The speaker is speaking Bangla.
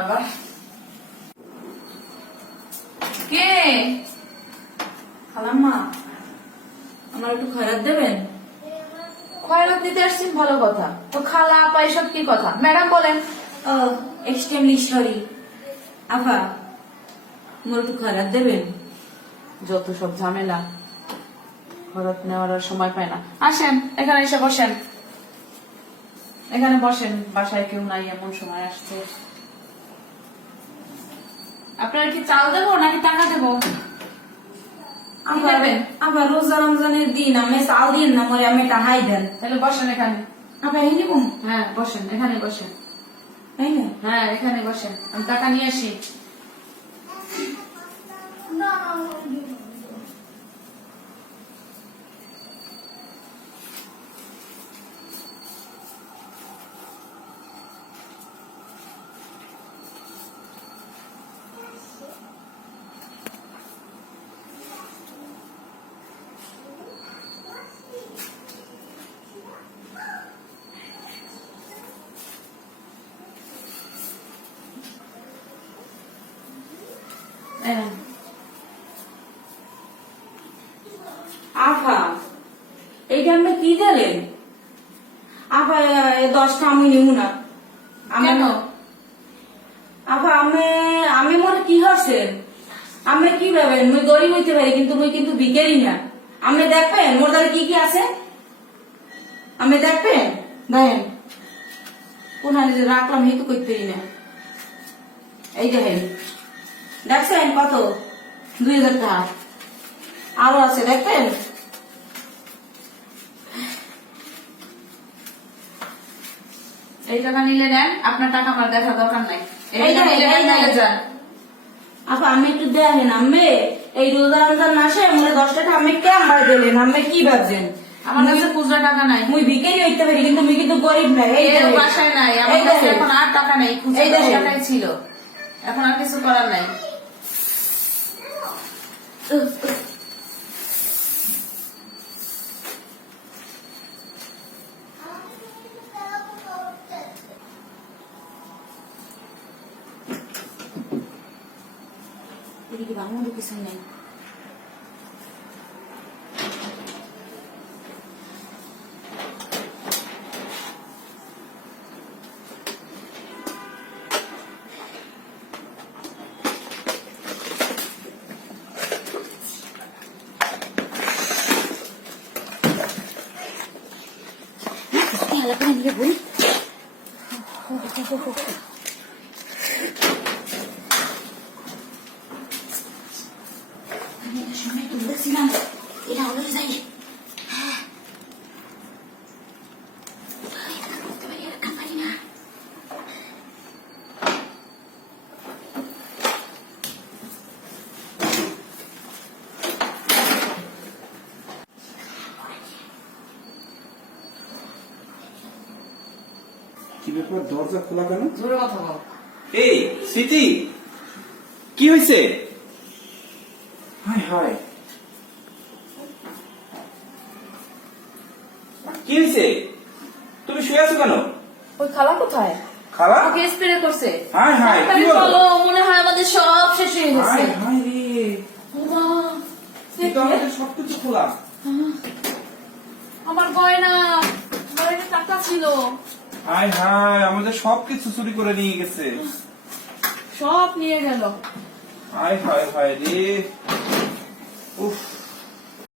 আবার কে? খালাম্মা, আমার একটু খয়রাত দেবেন? খয়রাত দিতে আসছেন, ভালো কথা। তো খালা আপা এসব কি কথা? ম্যাডাম বলেন। ও, এক্সট্রিমলি সরি। আফা, আমার একটু খয়রাত দেবেন? যত সব ঝামেলা, খরচ নেওয়ার আর সময় পায় না। আসেন, এখানে এসে বসেন। এখানে বসেন, বাসায় কেউ নাই এমন সময় আসছে। আপনার কি চাল দেবো নাকি টাকা দেবো? আবার রোজা রমজানের দিন আমি চাল দিন না, মরে আমি টাহাই দেন। তাহলে বসেন এখানে। আবার এই নিবো? হ্যাঁ বসেন, এখানে বসেন। তাই না? হ্যাঁ এখানে বসেন, আমি টাকা নিয়ে আসি। আফা, এইটা আমরা কি দিলেন? আফা, 10টা আমি নিব না। কেন? আফা, আমি মনে কি হচ্ছেন? আমি কি ভাবেন মুই গরিব হইতে পারি, কিন্তু মুই কিন্তু বিকেরি না। আপনি দেখবেন মোর দ্বারা কি কি আছে? আপনি দেখবেন? দেখেন কোন হালে যে রাখলাম এই তো করতে পারি না। এই দেখেন, দেখছেন কত? 2000 টাকা। আরো আছে, দেখবেন? এই টাকা নিলে নেন, আপনার টাকা আমার দেখার দরকার নাই। এই টাকা দেখেন, নিলে এই নেন, দেখেন। যান। আপা, আমি একটু দেখেন, আমি এই রোজা রমজান মাসে মনে 10 টাকা আমি কেমন দিলেন? আমি কি ভাবছেন? আমার কাছে খুচরা টাকা নাই। মুই ভিখারি হইতে পারি, কিন্তু মুই কিন্তু গরিব নাই। এই এর দেখেন। বাসায় নাই, আমার এই কাছে দেখেন। এখন আর টাকা নেই। খুচরা এই 10 দেখেন। টাকাই ছিল, এখন আর কিছু করার নাই। এদিকে বাংলা কিছু নেই। এটা হলো যাই। কি ব্যাপার, দরজা খোলা কেন? জোরে কথা বল। এই স্মৃতি, কি হয়েছে? হায় হায়, কি হয়েছে? তুমি শুয়ে আছো কেন? ওই খালা কোথায়? খালা? ওকে স্প্রে করছে। হায় হায়, কি তাড়াতাড়ি বলো? চলো, মনে হয় আমাদের সব শেষ হয়ে গেছে। হায় হায় রে, ওমা, কিন্তু আমাদের সবকিছু খোলা। আমার গয়না, আমার টাকা ছিল, হায় হায়, আমাদের সবকিছু চুরি করে নিয়ে গেছে। সব নিয়ে গেল। হায় হায় হায় রে, উফ।